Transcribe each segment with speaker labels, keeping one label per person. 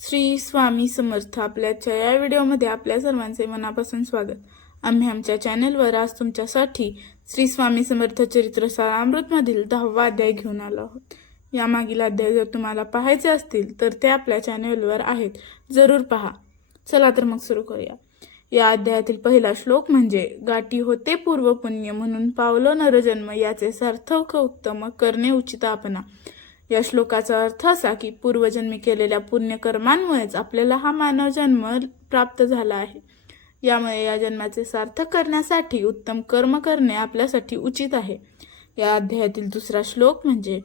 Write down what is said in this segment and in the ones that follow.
Speaker 1: श्री स्वामी समर्थ आपल्याच्या या व्हिडिओमध्ये आपल्या सर्वांचे मनापासून स्वागत. आम्ही आमच्या चॅनेलवर आज तुमच्यासाठी श्री स्वामी समर्थ चरित्र सारामृतमधील दहावा अध्याय घेऊन आलो आहोत. यामागील अध्याय जर तुम्हाला पाहायचे असतील तर ते आपल्या चॅनेलवर आहेत. जरूर पहा. चला तर मग सुरू करूया. या अध्यायातील पहिला श्लोक म्हणजे गाठी होते पूर्व पुण्य म्हणून पावलं नरजन्म याचे सार्थक उत्तम करणे उचित आपणा. या श्लोकाचा अर्थ असा की पूर्वजन्मी केलेल्या पुण्यकर्मांमुळेच आपल्याला हा मानव जन्म प्राप्त झाला आहे. यामुळे या जन्माचे सार्थक करण्यासाठी उत्तम कर्म करणे आपल्यासाठी उचित आहे. या अध्यायातील दुसरा श्लोक म्हणजे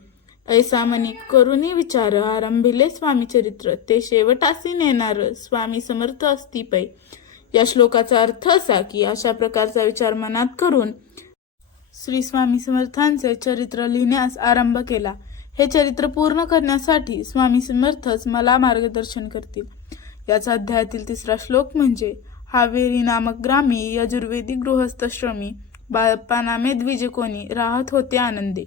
Speaker 1: ऐसा मनी करुणी विचार आरंभिले स्वामी चरित्र ते शेवटासी नेणार स्वामी समर्थ असती पै. या श्लोकाचा अर्थ असा की अशा प्रकारचा विचार मनात करून श्री स्वामी समर्थांचे चरित्र लिहिण्यास आरंभ केला. हे चरित्र पूर्ण करण्यासाठी स्वामी समर्थच मला मार्गदर्शन करतील. याचा अध्यायातील तिसरा श्लोक म्हणजे हावेरी नामक ग्रामी यजुर्वेदी गृहस्थश्रमी बाळप्पा नामे द्विजकोणी राहत होते आनंदे.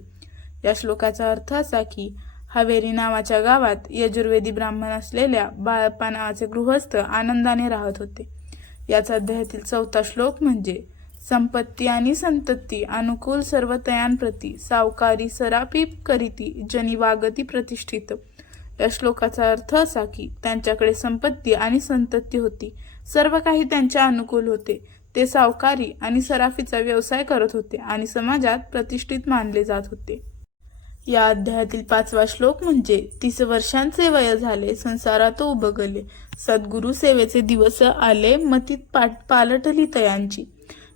Speaker 1: या श्लोकाचा अर्थ असा की हावेरी नावाच्या गावात यजुर्वेदी ब्राह्मण असलेल्या बाळप्पा नावाचे गृहस्थ आनंदाने राहत होते. याचा अध्यायातील चौथा श्लोक म्हणजे संपत्ती आणि संतती अनुकूल सर्व तयांप्रती सावकारी सरापी करीती जनी वागती प्रतिष्ठित. या श्लोकाचा अर्थ असा की त्यांच्याकडे संपत्ती आणि संतती होती. सर्व काही त्यांच्या अनुकूल होते. ते सावकारी आणि सराफीचा व्यवसाय करत होते आणि समाजात प्रतिष्ठित मानले जात होते. या अध्यायातील पाचवा श्लोक म्हणजे तीस वर्षांचे वय झाले संसारात उभगले सद्गुरु सेवेचे दिवस आले मतीत पाट पालटली तयांची.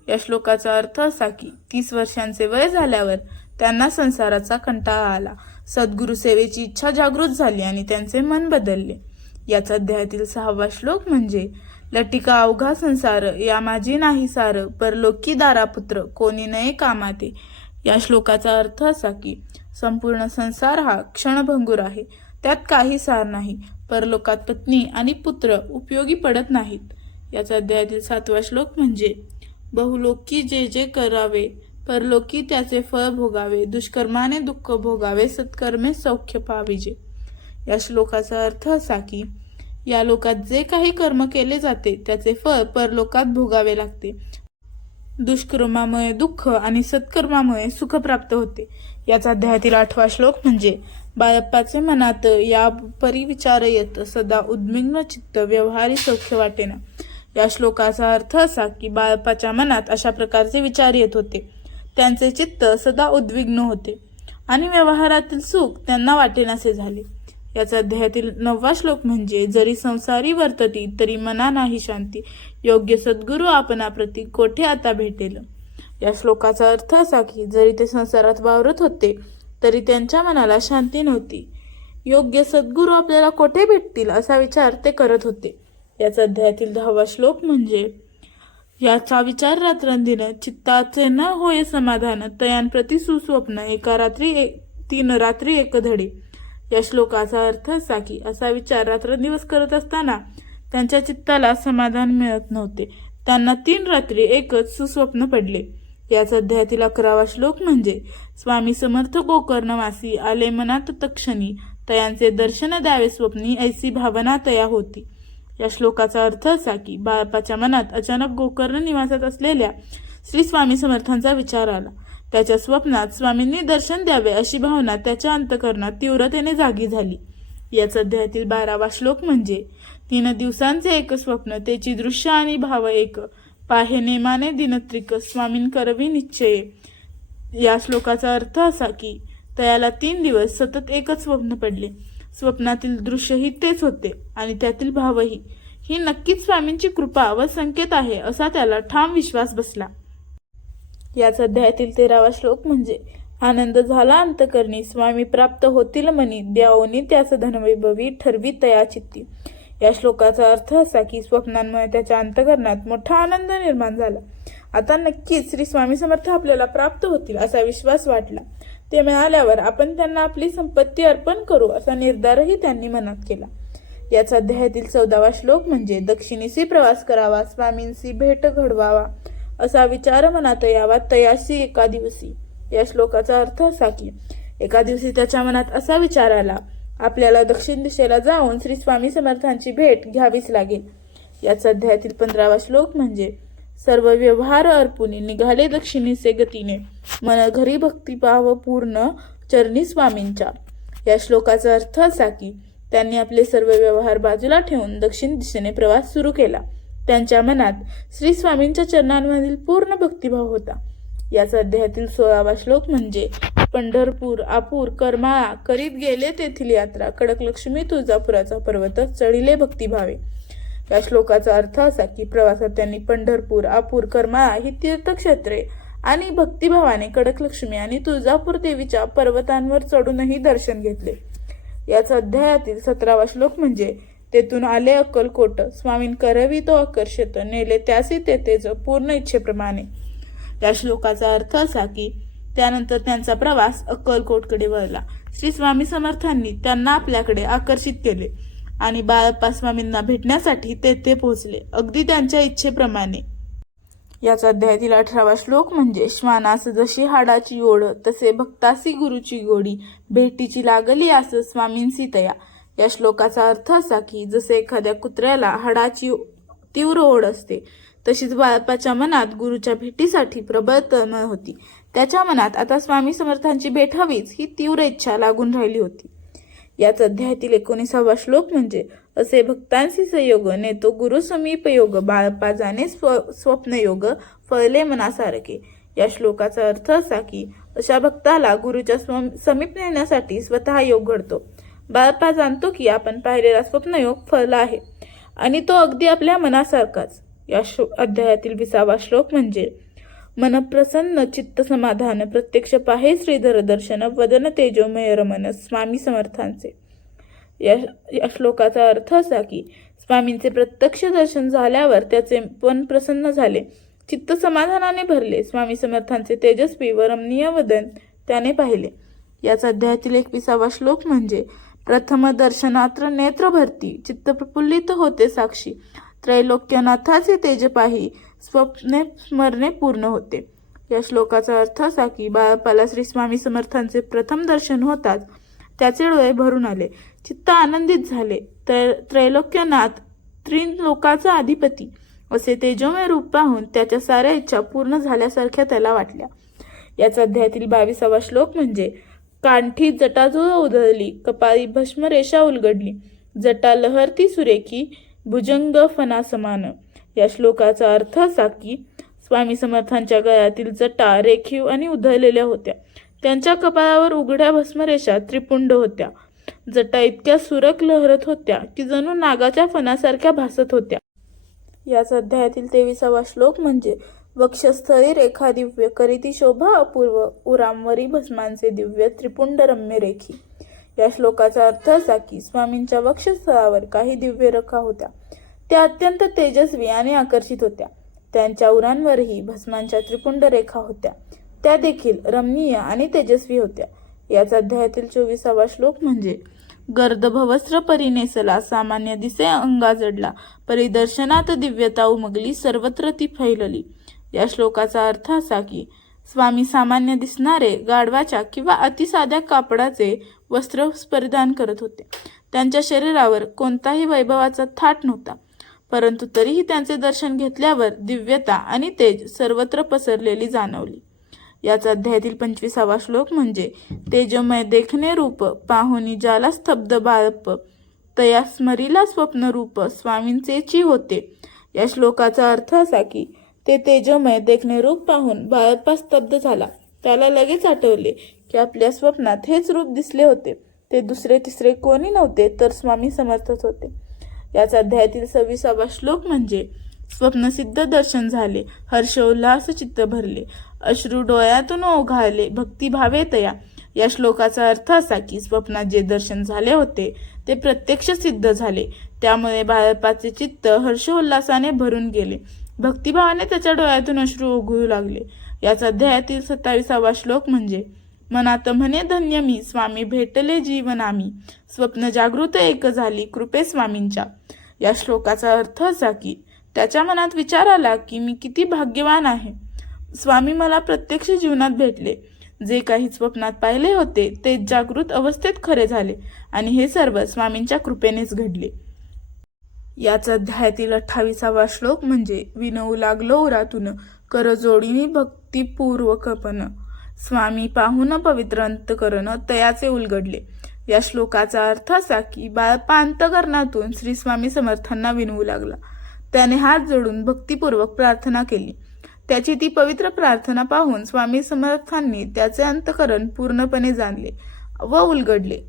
Speaker 1: या श्लोकाचा अर्थ असा की तीस वर्षांचे वय झाल्यावर त्यांना संसाराचा कंटाळा आला. सद्गुरु सेवेची इच्छा जागृत झाली आणि त्यांचे मन बदलले. याचा अध्यायातील सहावा श्लोक म्हणजे लटिका अवघा संसार या माझी नाही सार परलोकी दारापुत्र कोणी नये कामाते. या श्लोकाचा अर्थ असा की संपूर्ण संसार हा क्षणभंगूर आहे. त्यात काही सार नाही. परलोकात पत्नी आणि पुत्र उपयोगी पडत नाहीत. याचा अध्यायातील सातवा श्लोक म्हणजे बहुलोकी जे जे करावे परलोकी त्याचे फळ भोगावे दुष्कर्माने दुःख भोगावे सत्कर्मे सौख्य पाविजे. या श्लोकाचा अर्थ असा की या लोकात जे काही कर्म केले जाते त्याचे फळ परलोकात भोगावे लागते. दुष्कर्मामुळे दुःख आणि सत्कर्मामुळे सुख प्राप्त होते. याचा अध्यायातील आठवा श्लोक म्हणजे बाळप्पाचे मनात या परिविचार येत सदा उद्विग्न चित्त व्यवहारी सौख्य वाटेना. या श्लोकाचा अर्थ असा की बाळपाच्या मनात अशा प्रकारचे विचार येत होते. त्यांचे चित्त सदा उद्विग्न होते आणि व्यवहारातील सुख त्यांना वाटेनासे झाले. याचा अध्यायातील नववा श्लोक म्हणजे जरी संसारी वर्तती तरी मना नाही शांती. योग्य सद्गुरू आपणाप्रती कोठे आता भेटेल? या श्लोकाचा अर्थ असा की जरी ते संसारात वावरत होते तरी त्यांच्या मनाला शांती नव्हती. योग्य सद्गुरू आपल्याला कोठे भेटतील असा विचार ते करत होते. याचा अध्यायातील दहावा श्लोक म्हणजे याचा विचार रात्रंदिन चित्ताचे न होय समाधान तयांप्रती सुस्वप्न एका रात्री एक तीन रात्री एक धडे. या श्लोकाचा अर्थ असा की असा विचार रात्रंदिवस करत असताना त्यांच्या चित्ताला समाधान मिळत नव्हते. त्यांना तीन रात्री एकच सुस्वप्न पडले. याच अध्यायातील अकरावा श्लोक म्हणजे स्वामी समर्थ गोकर्णवासी आले मनात तक्षणी तयांचे दर्शन द्यावे स्वप्नी ऐसी भावना तया होती. या श्लोकाचा अर्थ असा की बाळपाच्या मनात अचानक गोकर्ण निवासात असलेल्या श्री स्वामी समर्थांचा विचार आला. त्याच्या स्वप्नात स्वामींनी दर्शन द्यावे अशी भावना त्याच्या अंतकरणात तीव्रतेने जागी झाली. याच अध्यायातील बारावा श्लोक म्हणजे तीन दिवसांचे एक स्वप्न त्याची दृश्य आणि भाव एक. पाहे नेमाने दिनत्रिक स्वामीन करवी निश्चय. या श्लोकाचा अर्थ असा की तयाला तीन दिवस सतत एकच स्वप्न पडले. स्वप्नातील दृश्यही तेच होते आणि त्यातील भावही. ही नक्कीच स्वामींची कृपा व संकेत आहे असा त्याला ठाम विश्वास बसला. याच अध्यायातील तेरावा श्लोक म्हणजे आनंद झाला अंतकरणी स्वामी प्राप्त होतील म्हणी द्याओनी त्यास धनवैभवी ठरवी तया चित्ती. या श्लोकाचा अर्थ असा की स्वप्नांमुळे त्याच्या अंतकरणात मोठा आनंद निर्माण झाला. आता नक्कीच श्री स्वामी समर्थ आपल्याला प्राप्त होतील असा विश्वास वाटला. ते मिळाल्यावर आपण त्यांना आपली संपत्ती अर्पण करू असा निर्धारही त्यांनी मनात केला. याच अध्यायातील चौदावा श्लोक म्हणजे दक्षिणेशी प्रवास करावा स्वामींशी भेट घडवावा असा विचार मनात यावा तयाशी एका दिवशी. या श्लोकाचा अर्थ असा की एका दिवशी त्याच्या मनात असा विचार आला आपल्याला दक्षिण दिशेला जाऊन श्री स्वामी समर्थांची भेट घ्यावीच लागेल. याच अध्यायातील पंधरावा श्लोक म्हणजे सर्व व्यवहार अर्पून निघाले दक्षिणेचे गतीने. मन घरी भक्तिभाव पूर्ण चरणी स्वामींच्या. या श्लोकाचा अर्थ असा की त्यांनी आपले सर्व व्यवहार बाजूला ठेवून दक्षिण दिशेने प्रवास सुरू केला. त्यांच्या मनात श्री स्वामींच्या चरणांमधील पूर्ण भक्तिभाव होता. याचा अध्यायातील सोळावा श्लोक म्हणजे पंढरपूर आपूर करमाळा करीत गेले तेथील यात्रा कडक लक्ष्मी तुळजापुराचा पर्वत चढिले भक्तिभावे. या श्लोकाचा अर्थ असा की प्रवासात त्यांनी पंढरपूर आपूर करमाळा ही तीर्थक्षेत्रे आणि भक्तिभावाने कडक लक्ष्मी आणि तुळजापूर देवीच्या पर्वतांवर चढूनही दर्शन घेतले. याच अध्यायातील सतरावा श्लोक म्हणजे तेथून आले अक्कलकोट स्वामीन करवी तो आकर्षित नेले त्यासी तेथेच पूर्ण इच्छेप्रमाणे. या श्लोकाचा अर्थ असा की त्यानंतर त्यांचा प्रवास अक्कलकोटकडे वळला. श्री स्वामी समर्थांनी त्यांना आपल्याकडे आकर्षित केले. आणि बाळप्पा स्वामींना भेटण्यासाठी तेथे पोहोचले. अगदी त्यांच्या इच्छेप्रमाणे. याचा अध्यायातील अठरावा श्लोक म्हणजे श्वानास जशी हाडाची ओढ तसे भक्तासी गुरुची गोडी. भेटीची लागली असं स्वामींसी तया. या श्लोकाचा अर्थ असा की जसे एखाद्या कुत्र्याला हाडाची तीव्र ओढ असते तशीच बाळप्पाच्या मनात गुरुच्या भेटीसाठी प्रबळ तळमळ होती. त्याच्या मनात आता स्वामी समर्थांची भेट हवीच ही तीव्र इच्छा लागून राहिली होती. याच अध्यायातील एकोणीसावा श्लोक म्हणजे असे भक्तांशी संयोग नेतो गुरु समीप योग बाळप्पा जाणे स्व स्वप्न योग फळले मनासारखे. या श्लोकाचा अर्थ असा की अशा भक्ताला गुरुच्या स्व- समीप नेण्यासाठी स्वतः योग घडतो. बाळपा जाणतो की आपण पाहिलेला स्वप्नयोग फळला आहे. आणि तो अगदी आपल्या मनासारखाच. या श्लो अध्यायातील विसावा श्लोक म्हणजे मनप्रसन्न चित्त समाधान प्रत्यक्ष पाहे श्रीधर दर्शन वदन तेजोमय रमन स्वामी समर्थांचे. या या श्लोकाचा अर्थ असा की स्वामींचे प्रत्यक्ष दर्शन झाल्यावर त्याचे पण प्रसन्न झाले चित्त समाधानाने भरले स्वामी समर्थांचे तेजस्वी व रमणीय वदन त्याने पाहिले. याचा अध्यायातील एकविसावा श्लोक म्हणजे प्रथम दर्शनात्र नेत्र भरती चित्त प्रफुल्लित होते साक्षी. त्रैलोक्यनाथाचे तेज पाही स्वप्ने स्मरणे पूर्ण होते. या श्लोकाचा अर्थ असा की बाळापाला श्री स्वामी समर्थांचे प्रथम दर्शन होताच त्याचे डोळे भरून आले. चित्त आनंदित झाले. त्रै त्रैलोक्यनाथ त्रिलोकाचा अधिपती असे तेजोमय रूप पाहून त्याच्या साऱ्या इच्छा पूर्ण झाल्यासारख्या त्याला वाटल्या. याच अध्यायातील बावीसावा श्लोक म्हणजे कांठी जटाजुळ उधळली कपाळी भस्मरेषा उलगडली जटा लहरती सुरेखी भुजंग फना समान या श्लोकाचा अर्थ असा की स्वामी समर्थांच्या गळ्यातील जटा रेखीव आणि उधळलेल्या होत्या. त्यांच्या कपाळावर उघड्या भस्मरेषा त्रिपुंड होत्या. जटा इतक्या सुरक लहरत होत्या की जणू नागाच्या फणासारख्या भासत होत्या. याच अध्यायातील तेविसावा श्लोक म्हणजे वक्षस्थळी रेखा दिव्य करीती शोभा अपूर्व उरामवरी भस्मांचे दिव्य त्रिपुंड रम्य रेखी. या श्लोकाचा अर्थ असा की स्वामींच्या वक्षस्थळावर काही दिव्य रेखा होत्या. त्या अत्यंत तेजस्वी आणि आकर्षित होत्या. त्यांच्या उरांवरही भस्मांच्या त्रिपुंड रेखा होत्या. त्या देखील रमणीय आणि तेजस्वी होत्या. याच अध्यायातील चोवीसावा श्लोक म्हणजे गर्दभवस्त्र परिनेसला सामान्य दिसे अंगा जडला परिदर्शनात दिव्यता उमगली सर्वत्र ती फैलली. या श्लोकाचा अर्थ असा की स्वामी सामान्य दिसणारे गाढवाच्या किंवा अतिसाध्या कापडाचे वस्त्र परिधान करत होते. त्यांच्या शरीरावर कोणताही वैभवाचा थाट नव्हता. परंतु तरीही त्यांचे दर्शन घेतल्यावर दिव्यता आणि तेज सर्वत्र पसरलेली जाणवली. याचा अध्यायातील पंचवीसावा श्लोक म्हणजे तेजमय देखणे रूप पाहुनी ज्याला स्तब्ध बाळप तया स्मरीला स्वप्न रूप स्वामींचेची होते. या श्लोकाचा अर्थ असा की ते तेजमय देखणे रूप पाहून बाळप्पा स्तब्ध झाला. त्याला लगेच आठवले की आपल्या स्वप्नात हेच रूप दिसले होते. ते दुसरे तिसरे कोणी नव्हते तर स्वामी समर्थच होते. याचा अध्यायातील सव्वीसावा श्लोक म्हणजे स्वप्नसिद्ध दर्शन झाले हर्षोल्लास चित्त भरले अश्रू डोळ्यातून ओघाळले भक्तिभावे तया. या श्लोकाचा अर्थ असा की स्वप्नात जे दर्शन झाले होते ते प्रत्यक्ष सिद्ध झाले. त्यामुळे बाळपाचे चित्त हर्षोल्लासाने भरून गेले. भक्तिभावाने त्याच्या डोळ्यातून अश्रू ओघळू लागले. याचा अध्यायातील सत्तावीसावा श्लोक म्हणजे मनात म्हणे धन्य मी स्वामी भेटले जीवन आम्ही. स्वप्न जागृत एक झाली कृपे स्वामींच्या. या श्लोकाचा अर्थ असा की त्याच्या मनात विचार आला की मी किती भाग्यवान आहे. स्वामी मला प्रत्यक्ष जीवनात भेटले. जे काही स्वप्नात पाहिले होते ते जागृत अवस्थेत खरे झाले आणि हे सर्व स्वामींच्या कृपेनेच घडले. याच अध्यायातील अठ्ठावीसावा श्लोक म्हणजे विनवू लागलो उरातून करजोडीनी भक्तीपूर्वकपण स्वामी पाहून पवित्र अंतकरण तयाचे उलगडले. या श्लोकाचा अर्थ असा की बाळपा अंतकरणातून श्री स्वामी समर्थांना विनवू लागला. त्याने हात जोडून भक्तिपूर्वक प्रार्थना केली. त्याची ती पवित्र प्रार्थना पाहून स्वामी समर्थांनी त्याचे अंतकरण पूर्णपणे जाणले व उलगडले.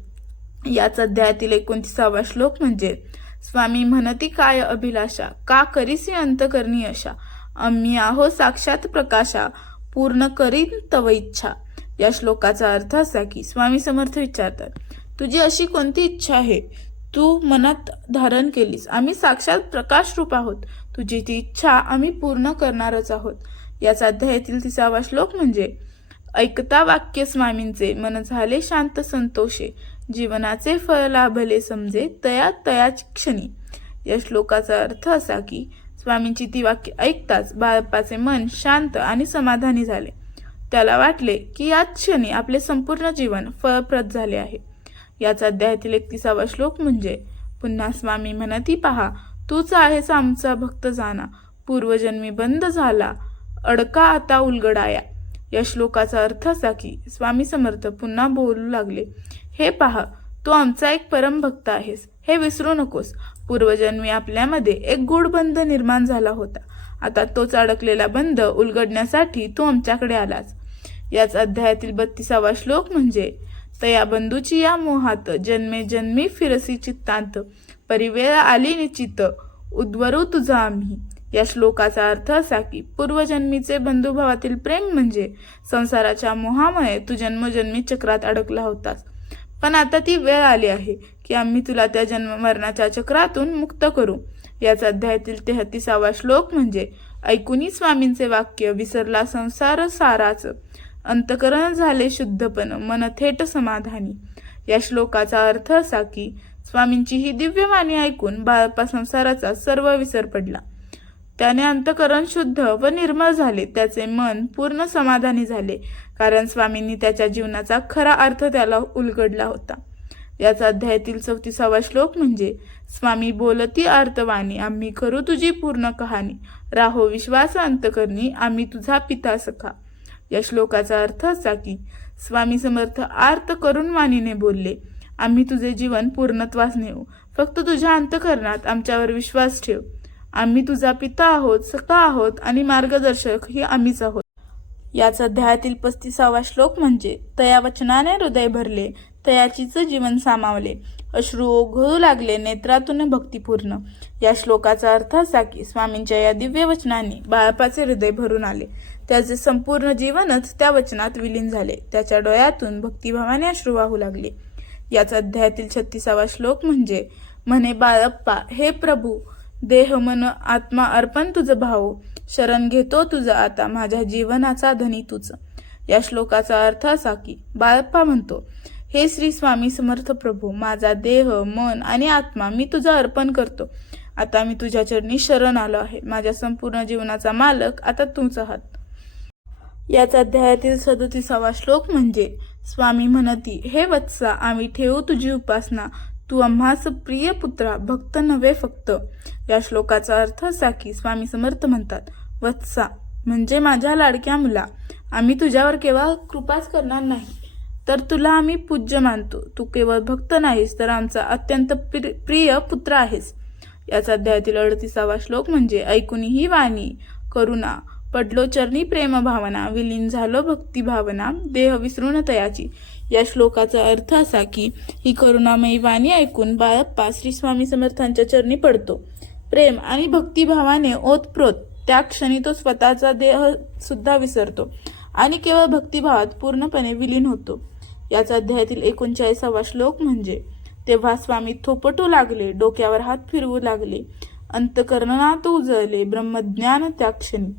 Speaker 1: याच अध्यायातील एकोणतीसावा श्लोक म्हणजे स्वामी म्हणती काय अभिलाषा? का करीसी अंतकरणी अशा? आम्ही आहो साक्षात प्रकाशा. पूर्ण करीन तव इच्छा. या श्लोकाचा अर्थ असा की स्वामी समर्थ विचारतात तुझी अशी कोणती इच्छा आहे? तू मनात धारण केलीस. आम्ही साक्षात प्रकाश रूप आहोत. तुझी ती इच्छा आम्ही पूर्ण करणारच आहोत. याचा अध्यायातील तिसावा श्लोक म्हणजे ऐकता वाक्य स्वामींचे मन झाले शांत संतोषे. जीवनाचे फळ लाभले समजे तया तयाच क्षणी. या श्लोकाचा अर्थ असा की स्वामींची ती वाक्य ऐकताच बाळप्पाचे मन शांत आणि समाधानी झाले. त्याला वाटले की याच क्षणी आपले संपूर्ण जीवन फळप्रद झाले आहे. याचा अध्यायातील एकतीसावा श्लोक म्हणजे पुन्हा स्वामी म्हणती पहा तूच आहेस आमचा भक्त जाना पूर्वजन्मी बंद झाला अडका आता उलगडाया. या श्लोकाचा अर्थ असा की स्वामी समर्थ पुन्हा बोलू लागले हे पहा तू आमचा एक परम भक्त आहेस. हे विसरू नकोस. पूर्वजन्मी आपल्यामध्ये एक गूढ बंध निर्माण झाला होता. आता तोच अडकलेला बंध उलगडण्यासाठी तू आमच्याकडे आलास. याच अध्यायातील बत्तीसावा श्लोक म्हणजे तया बंधूची या मोहात जन्मे जन्मी फिरसी चित्तांत परिवेळ आली निश्चित उद्वरू तुझा आम्ही. या श्लोकाचा अर्थ असा की पूर्वजन्मीचे बंधुभावातील प्रेम म्हणजे संसाराच्या मोहामुळे तू जन्मजन्मी चक्रात अडकला होतास. पण आता ती वेळ आली आहे. की आम्ही तुला त्या जन्म मरणाच्या चक्रातून मुक्त करू. याच अध्यायातील तेहतीसावा श्लोक म्हणजे ऐकुनी स्वामींचे वाक्य विसरला संसार साराच. अंतकरण झाले शुद्धपण मन थेट समाधानी. या श्लोकाचा अर्थ असा की स्वामींची ही दिव्यवाणी ऐकून बाळपा संसाराचा सर्व विसर पडला. त्याने अंतकरण शुद्ध व निर्मळ झाले त्याचे मन पूर्ण समाधानी झाले कारण स्वामींनी त्याच्या जीवनाचा खरा अर्थ त्याला उलगडला होता. याचा अध्यायातील चौतीसावा श्लोक म्हणजे स्वामी बोलती आर्तवाणी आम्ही करू तुझी पूर्ण कहाणी. राहो विश्वास अंतकरणी आम्ही तुझा पिता सखा. या श्लोकाचा अर्थ असा की स्वामी समर्थ आर्त करून वाणीने बोलले आम्ही तुझे जीवन पूर्णत्वास नेऊ. फक्त तुझ्या अंतकरणात आमच्यावर विश्वास ठेव. आम्ही तुझा पिता आहोत सखा आहोत आणि मार्गदर्शक हे आम्हीच आहोत. याच अध्यायातील पस्तीसावा श्लोक म्हणजे तया वचनाने हृदय भरले तयाचीच जीवन सामावले. अश्रू ओघळू लागले नेत्रातून भक्तिपूर्ण या श्लोकाचा अर्थ असा की स्वामींच्या या दिव्य वचनाने बाळपाचे हृदय भरून आले. त्याचे संपूर्ण जीवनच त्या वचनात विलीन झाले. त्याच्या डोळ्यातून भक्तिभावाने अश्रू वाहू लागले. याच अध्यायातील छत्तीसावा श्लोक म्हणजे म्हणे बाळप्पा हे प्रभू देह मन आत्मा अर्पण तुझं भाऊ शरण घेतो तुझं आता माझ्या जीवनाचा धनी तुझं या श्लोकाचा अर्थ असा की बाळप्पा म्हणतो हे श्री स्वामी समर्थ प्रभू माझा देह मन आणि आत्मा मी तुझं अर्पण करतो. आता मी तुझ्या चरणी शरण आलो आहे. माझ्या संपूर्ण जीवनाचा मालक आता तूच आहात. याचा अध्यायातील सदतीसावा श्लोक म्हणजे स्वामी म्हणती हे वत्सा आम्ही ठेवू तुझी उपासना. तू आम्हास प्रिय पुत्रा भक्त नव्हे फक्त. या श्लोकाचा अर्थ असा की स्वामी समर्थ म्हणतात वत्सा म्हणजे माझ्या लाडक्या मुला. आम्ही तुझ्यावर केव्हा कृपाच करणार नाही. तर तुला आम्ही पूज्य मानतो. तू केवळ भक्त नाहीस तर आमचा अत्यंत प्रिय पुत्र आहेस. याचा अध्यायातील अडतीसावा श्लोक म्हणजे ऐकून ही वाणी करुणा. पडलो चरणी प्रेम भावना विलीन झालो भक्ती भावना देह विसरून तयाची या श्लोकाचा अर्थ असा की ही करुणामयी वाणी ऐकून बाळप्पा श्री स्वामी समर्थांच्या चरणी पडतो. प्रेम आणि भक्तिभावाने ओतप्रोत त्या क्षणी तो स्वतःचा देह सुद्धा विसरतो आणि केवळ भक्तिभावात पूर्णपणे विलीन होतो. याचा अध्यायातील एकोणचाळीसावा श्लोक म्हणजे तेव्हा स्वामी थोपटू लागले डोक्यावर हात फिरवू लागले. अंतकरणात उजळले ब्रह्मज्ञान त्या क्षणी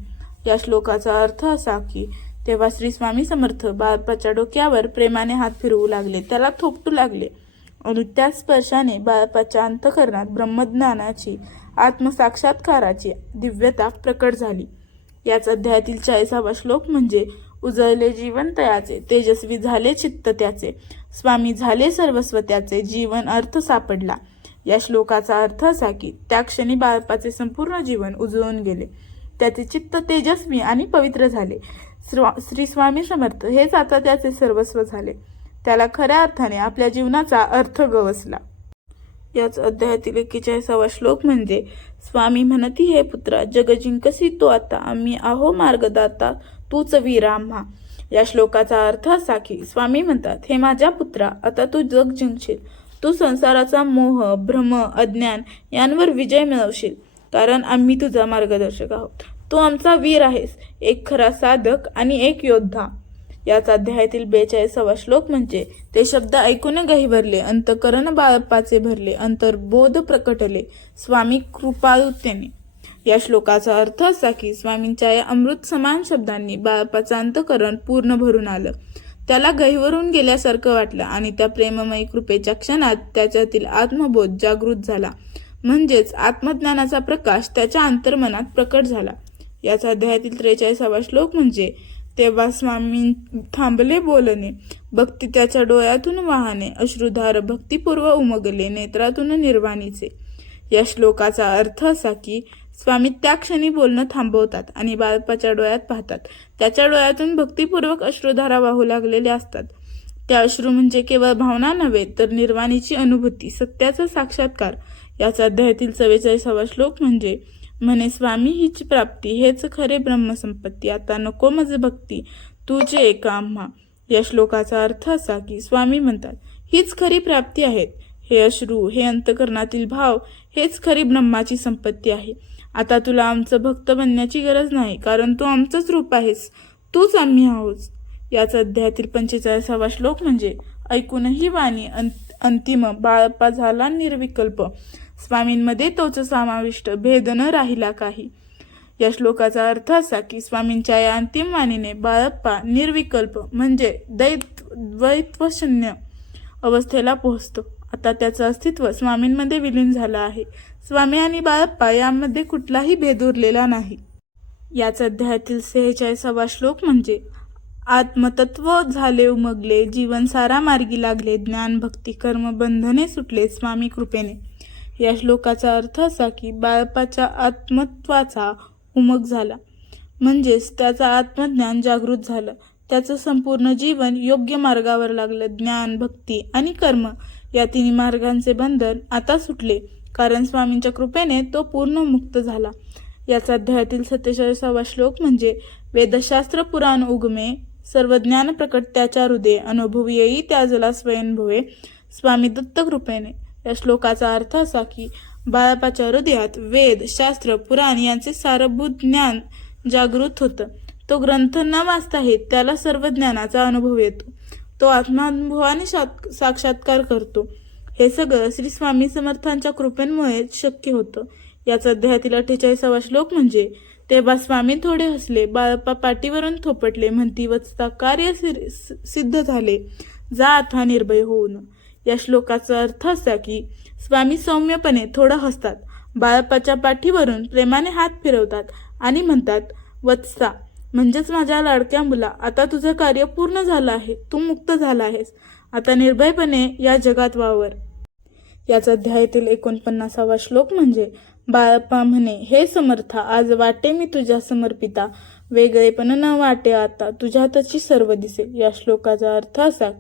Speaker 1: या श्लोकाचा अर्थ असा की तेव्हा श्री स्वामी समर्थ बाळपाच्या डोक्यावर प्रेमाने हात फिरवू लागले त्याला थोपटू लागले. आणि त्या स्पर्शाने बाळपाच्या अंतकरणात ब्रह्मज्ञानाची आत्मसाक्षात्काराची दिव्यता प्रकट झाली. याच अध्यायातील चाळीसावा श्लोक म्हणजे उजळले जीवन तयाचे. तेजस्वी झाले चित्त त्याचे. स्वामी झाले सर्वस्व त्याचे. जीवन अर्थ सापडला. या श्लोकाचा अर्थ असा की त्या क्षणी बाळपाचे संपूर्ण जीवन उजळून गेले. त्याचे चित्त तेजस्वी आणि पवित्र झाले. स्वा- श्री स्वामी समर्थ हेच आता त्याचे सर्वस्व झाले. त्याला खऱ्या अर्थाने आपल्या जीवनाचा अर्थ गवसला. याच अध्यायातील एकेचाळीसावा श्लोक म्हणजे स्वामी म्हणती हे पुत्रा जग जिंकसी तो आता. आम्ही आहो मार्गदाता तूच विराम्हा या श्लोकाचा अर्थ असा की स्वामी म्हणतात हे माझ्या पुत्रा आता तू जग जिंकशील. तू संसाराचा मोह भ्रम अज्ञान यांवर विजय मिळवशील. कारण आम्ही तुझा मार्गदर्शक आहोत. तू आमचा वीर आहेस एक खरा साधक आणि एक योद्धा. याच अध्यायातील बेचाळीसावा श्लोक म्हणजे ते शब्द ऐकून गहिवरले अंतकरण बाळप्पाचे भरले अंतर्बोध प्रकटले. स्वामी कृपाळुतेने या श्लोकाचा अर्थ असा की स्वामींच्या या अमृत समान शब्दांनी बाळप्पाचं अंतकरण पूर्ण भरून आलं. त्याला गहिवरून गेल्यासारखं वाटलं आणि त्या प्रेममयी कृपेच्या क्षणात त्याच्यातील आत्मबोध जागृत झाला. म्हणजेच आत्मज्ञानाचा प्रकाश त्याच्या अंतर्मनात प्रकट झाला. याचा अध्यायातील त्रेचाळीसावा श्लोक म्हणजे तेव्हा स्वामी थांबले बोलणे भक्ती त्याच्या डोळ्यातून वाहने अश्रुधार भक्तिपूर्व उमगले नेत्रातून निर्वाणीचे. या श्लोकाचा अर्थ असा की स्वामी त्या क्षणी बोलणं थांबवतात आणि बाळपाच्या डोळ्यात पाहतात. त्याच्या डोळ्यातून भक्तिपूर्वक अश्रुधारा वाहू लागलेल्या असतात. त्या अश्रू म्हणजे केवळ भावना नव्हे तर निर्वाणीची अनुभूती सत्याचा साक्षात्कार. याचा अध्यायातील चव्वेचाळीसावा श्लोक म्हणजे म्हणे स्वामी हीच प्राप्ती हेच खरे ब्रह्मसंपत्ती. आता नको मज भक्ती तुझे एका आम्हा. या श्लोकाचा अर्थ असा की स्वामी म्हणतात हीच खरी प्राप्ती आहेत हे अश्रू हे अंतकरणातील भाव हेच खरी ब्रह्माची संपत्ती आहे. आता तुला आमचं भक्त बनण्याची गरज नाही कारण तू आमचंच रूप आहेस. तूच आम्ही आहोत. याच अध्यायातील पंचेचाळीसावा श्लोक म्हणजे ऐकूनही वाणी अंत अंतिम बाळप्पा झाला निर्विकल्प. स्वामींमध्ये तोच समाविष्ट भेद न राहिला काही. या श्लोकाचा अर्थ असा की स्वामींच्या या अंतिम वाणीने बाळप्पा निर्विकल्प म्हणजे दैत द्वैत्वशून्य अवस्थेला पोहोचतो. आता त्याचं अस्तित्व स्वामींमध्ये विलीन झालं आहे. स्वामी आणि बाळप्पा यामध्ये कुठलाही भेद उरलेला नाही. याच अध्यायातील सेहेचाळीसावा श्लोक म्हणजे आत्मतत्व झाले उमगले जीवन सारा मार्गी लागले ज्ञान भक्ती कर्म बंधने सुटले स्वामी कृपेने. या श्लोकाचा अर्थ असा की बाळपाच्या आत्मत्वाचा उमग झाला. म्हणजेच त्याचं आत्मज्ञान जागृत झालं. त्याचं संपूर्ण जीवन योग्य मार्गावर लागलं. ज्ञान भक्ती आणि कर्म या तिन्ही मार्गांचे बंधन आता सुटले. कारण स्वामींच्या कृपेने तो पूर्ण मुक्त झाला. याचा अध्यायातील सत्तेचाळीसावा श्लोक म्हणजे वेदशास्त्र पुराण उगमे सर्व ज्ञान प्रकट त्याच्या हृदय अनुभव येई त्या जला स्वयंभुवे स्वामी दत्त कृपेने. या श्लोकाचा अर्थ असा की बाळापाच्या हृदयात वेद शास्त्र पुराण यांचे सारभूत ज्ञान जागृत होतं. तो ग्रंथ न वाचताही त्याला सर्व ज्ञानाचा अनुभव येतो. तो आत्मानुभवाने साक्षात्कार करतो. हे सगळं श्री स्वामी समर्थांच्या कृपेमुळे शक्य होतं. याच अध्यायातील अठ्ठेचाळीसावा श्लोक म्हणजे तेव्हा स्वामी थोडे हसले बाळप्पा पाठीवरून थोपटले म्हणती वचता कार्य सिर- सिद्ध झाले जा आता निर्भय होऊन. या श्लोकाचा अर्थ असा की स्वामी सौम्यपणे थोडं हसतात बाळप्पाच्या पाठीवरून प्रेमाने हात फिरवतात आणि म्हणतात वत्सा म्हणजेच माझ्या लाडक्या मुला आता तुझं कार्य पूर्ण झालं आहे तू मुक्त झाला आहेस. आता निर्भयपणे या जगात वावर. याच अध्यायातील एकोणपन्नासावा श्लोक म्हणजे बाळप्पा म्हणे हे समर्था आज वाटे मी तुझ्या समर्पिता. वेगळेपण न वाटे आता तुझ्या तशी सर्व दिसेल. या श्लोकाचा अर्थ असा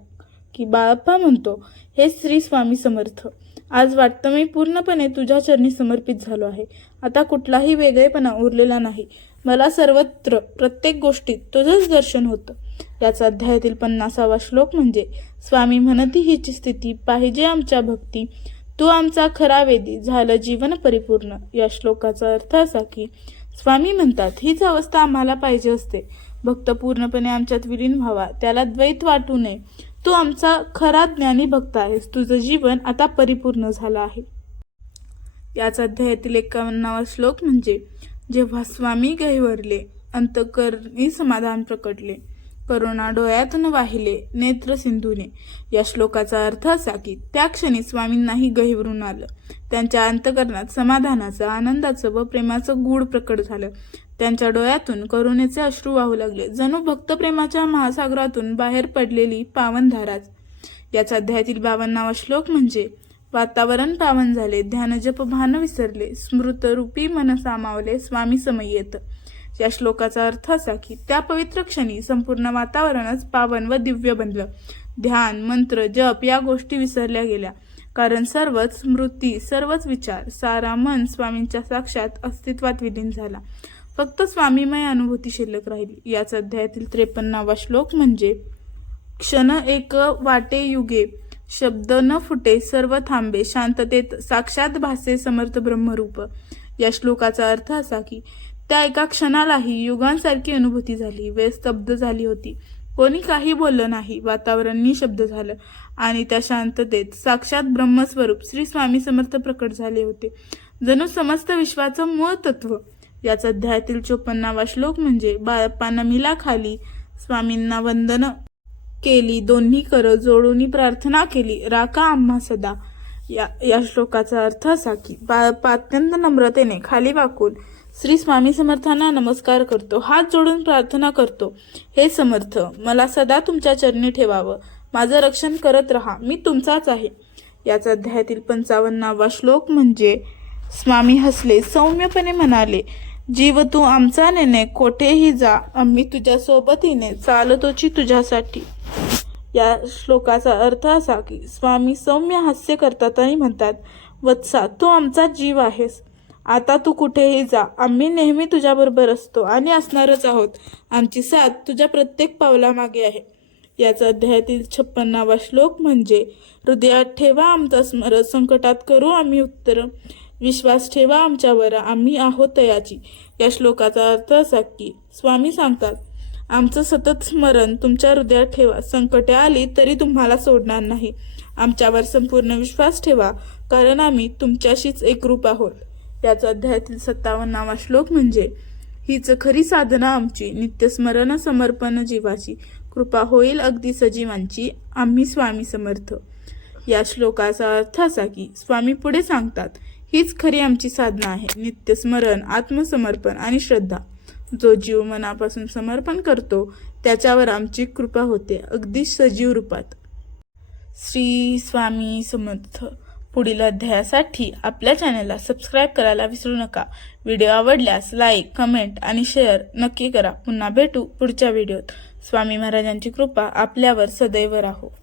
Speaker 1: की बाळप्पा म्हणतो हे श्री स्वामी समर्थ आज वाटतं मी पूर्णपणे तुझ्या चरणी समर्पित झालो आहे. आता कुठलाही वेगळेपणा उरलेला नाही. मला सर्वत्र प्रत्येक गोष्टीत तुझंच दर्शन होतं. याचा अध्यायातील पन्नासावा श्लोक म्हणजे स्वामी म्हणती हिची स्थिती पाहिजे आमच्या भक्ती. तू आमचा खरा वेदी झालं जीवन परिपूर्ण. या श्लोकाचा अर्थ असा की स्वामी म्हणतात हीच अवस्था आम्हाला पाहिजे असते. भक्त पूर्णपणे आमच्यात विलीन व्हावा. त्याला द्वैत वाटू नये. तू आमचा खरा ज्ञानी भक्त आहेस. तुझं जीवन आता परिपूर्ण झालं आहे. याच अध्यायातील एकावन्नावा श्लोक म्हणजे जेव्हा स्वामी गहिवरले अंतकरणी समाधान प्रकटले. करुणा डोळ्यातून वाहिले नेत्र सिंधूने. या श्लोकाचा अर्थ असा की त्या क्षणी स्वामींनाही गहिवरून आलं. त्यांच्या अंतकरणात समाधानाचं आनंदाचं व प्रेमाचं गूढ प्रकट झालं. त्यांच्या डोळ्यातून करुणेचे अश्रू वाहू लागले. जणू भक्तप्रेमाच्या महासागरातून बाहेर पडलेली पावनधाराच याच अध्यायातील बावन्नावा श्लोक म्हणजे वातावरण पावन झाले ध्यानजप भान विसरले स्मृतरूपी मन सामावले स्वामी समयेत या श्लोकाचा अर्थ असा की त्या पवित्र क्षणी संपूर्ण वातावरणच पावन व दिव्य बनलं. ध्यान मंत्र जप या गोष्टी विसरल्या गेल्या. कारण सर्वच स्मृती सर्वच विचार सारा मन स्वामींच्या साक्षात अस्तित्वात विलीन झाला. फक्त स्वामीमय अनुभूती शिल्लक राहिली. याच अध्यायातील त्रेपन्नावा श्लोक म्हणजे क्षण एक वाटे युगे शब्द न फुटे सर्व थांबे शांततेत साक्षात भासे समर्थ ब्रह्मरूप. या श्लोकाचा अर्थ असा की त्या एका क्षणालाही युगांसारखी अनुभूती झाली. वेळ स्तब्ध झाली होती. कोणी काही बोललं नाही. वातावरण निशब्द झालं आणि त्या शांततेत साक्षात ब्रह्मस्वरूप श्री स्वामी समर्थ प्रकट झाले होते. जणू समस्त विश्वाचं मूळ तत्व. याच अध्यायातील चोपन्नावा श्लोक म्हणजे बाळप्पांना मिला खाली स्वामींना वंदन केली. दोन्ही कर जोडून प्रार्थना केली. राका आम्हा सदा. या या श्लोकाचा अर्थ असा की बाळप्पा अत्यंत नम्रतेने खाली वाकून श्री स्वामी समर्थांना नमस्कार करतो. हात जोडून प्रार्थना करतो. हे समर्थ मला सदा तुमच्या चरणी ठेवावं. माझं रक्षण करत राहा. मी तुमचाच आहे. याच अध्यायातील पंचावन्नावा श्लोक म्हणजे स्वामी हसले सौम्यपणे म्हणाले जीव तू आमचा नेणे कोठेही जा. आम्ही तुझ्या सोबतीने चालतोची तुझ्यासाठी. या श्लोकाचा अर्थ असा की स्वामी सौम्य हास्य करतात आणि म्हणतात वत्सा तू आमचा जीव आहेस. आता तू कुठेही जा. आम्ही नेहमी तुझ्याबरोबर असतो आणि असणारच आहोत. आमची साथ तुझ्या प्रत्येक पावलामागे आहे. याचा अध्यायातील छप्पन्नावा श्लोक म्हणजे हृदयात ठेवा आमचा स्मर संकटात करू आम्ही उत्तर. विश्वास ठेवा आमच्यावर आम्ही आहोत तयाची या श्लोकाचा अर्थ असा की स्वामी सांगतात आमचं सतत स्मरण तुमच्या हृदयात ठेवा. संकटे आली तरी तुम्हाला सोडणार नाही. आमच्यावर संपूर्ण विश्वास ठेवा कारण आम्ही तुमच्याशीच एकरूप आहोत. याचा अध्यायातील सत्तावन्नावा श्लोक म्हणजे हीच खरी साधना आमची नित्यस्मरण समर्पण जीवाची कृपा होईल अगदी सजीवांची आम्ही स्वामी समर्थ. या श्लोकाचा अर्थ असा की स्वामी पुढे सांगतात हीच खरी आमची साधना आहे नित्यस्मरण आत्मसमर्पण आणि श्रद्धा. जो जीव मनापासून समर्पण करतो त्याच्यावर आमची कृपा होते अगदी सजीव रूपात. श्री स्वामी समर्थ. पुढील अध्यायासाठी आपल्या चॅनलला सबस्क्राईब करायला विसरू नका. व्हिडिओ आवडल्यास लाईक कमेंट आणि शेअर नक्की करा. पुन्हा भेटू पुढच्या व्हिडिओत स्वामी महाराजांची कृपा आपल्यावर सदैव राहो.